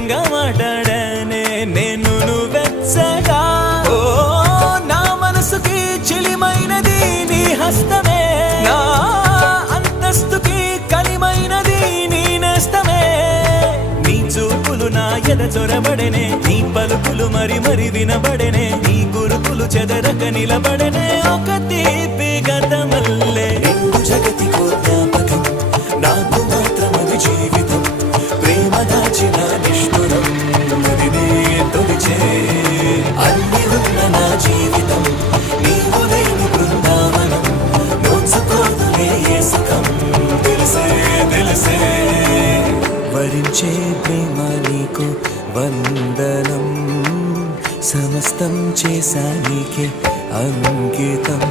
తీయంగా మాట్లాడానే నేను నువ్వెచ్చగా. ఓ నా మనసుకి చిలిమైనది నీ హస్తమే, నా అంతస్తుకి కలిమైనది నీ నేస్తమే. నీ చూపులు నా ఎద చొరబడనే, నీ పలుకులు మరి మరి వినబడనే, నీ గురుకులు చెదరక నిలబడనే ఒక తీపి గతమల్లే. నిండు జగతి జ్ఞాపకం నాకు మాత్రమది జీవితం, ప్రేమ దాచిన నిష్ఠురం మదినే తొలిచే. అన్ని ఉన్న నా జీవితం నీవు లేని బృందావనం, నోచుకోదులే ఏ సుఖం తెలిసే తెలిసే. వరించే ప్రేమ నీకు వందనం, సమస్తం చేశా నీకే అంకితం.